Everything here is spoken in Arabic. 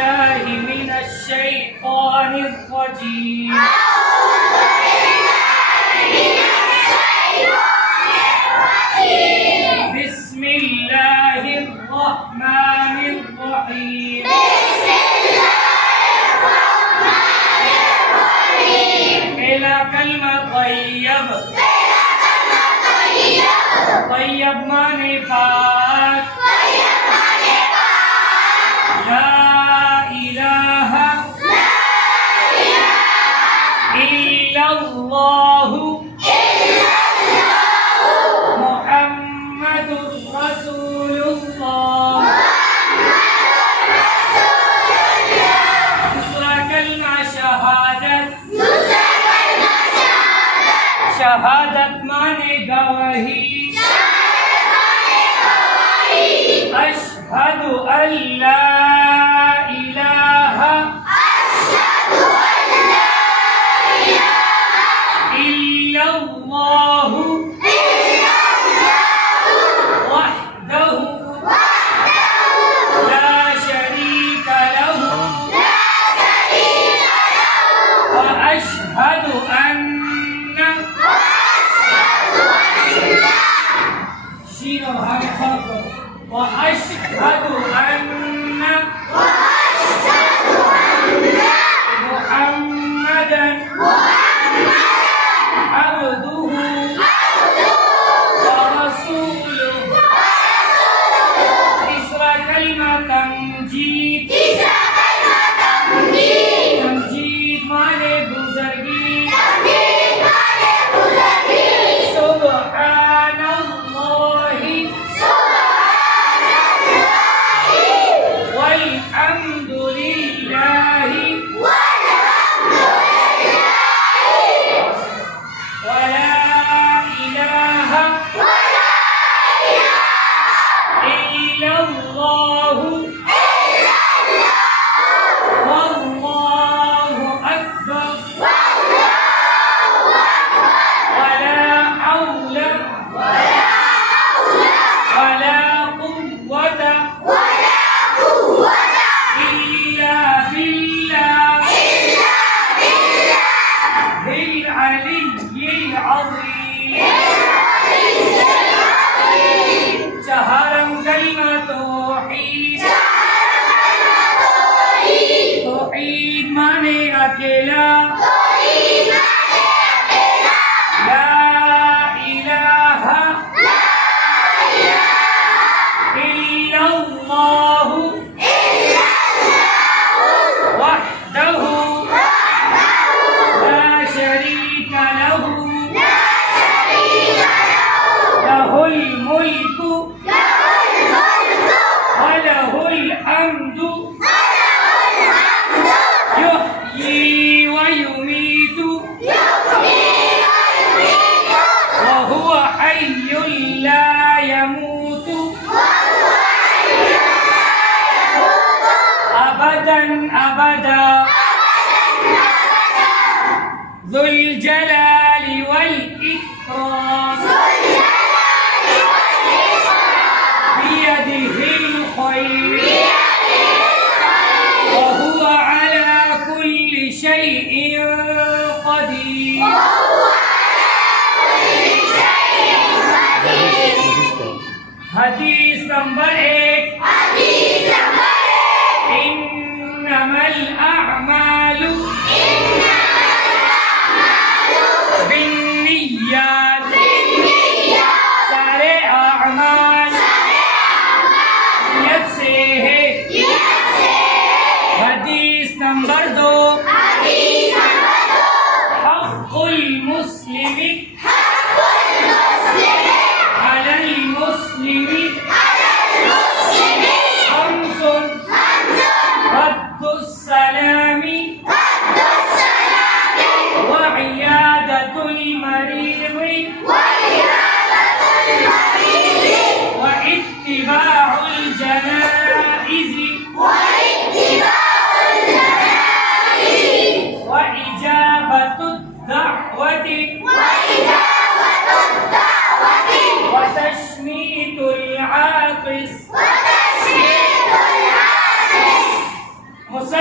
بالله من الشيطان الرجيم. بسم الله الرحمن الرحيم. إلى كلمة طيب. طيب माने पाक. لا إله إلا الله محمد رسول الله. दूसरा कलमा शहादत. शहादत माने गवाही. अशहदु अल्ला इलाहा इल्लल्लाहु वहदहु ला शरीका लहु व अशहदु अन्ना शीन और हा में खा करो. وأشهد أن محمدا عبده ورسوله. تسرى كلمة تمجيد. تمجيد معنی بزرگی. سبحان الله والحمد لله ولا إله إلا الله والله أكبر ولا حول ولا قوة إلا بالله العلي العظيم. جهرم كلمة توحيد. توحيد माने अकेला. لا إله إلا الله وحده لا شريك له له الملك وله الحمد يحيي ويميت وهو حي لا يموت أبدا أبدا. ذو الجلال والإكرام بيده الخير وهو على كل شيء قدير. حديث نمبر 1. إنما الأعمال بالنيات. सारे अमाल नियत से है. हदीस नंबर 2. हक़्क़ुल मुस्लिम अलल मुस्लिम أسلم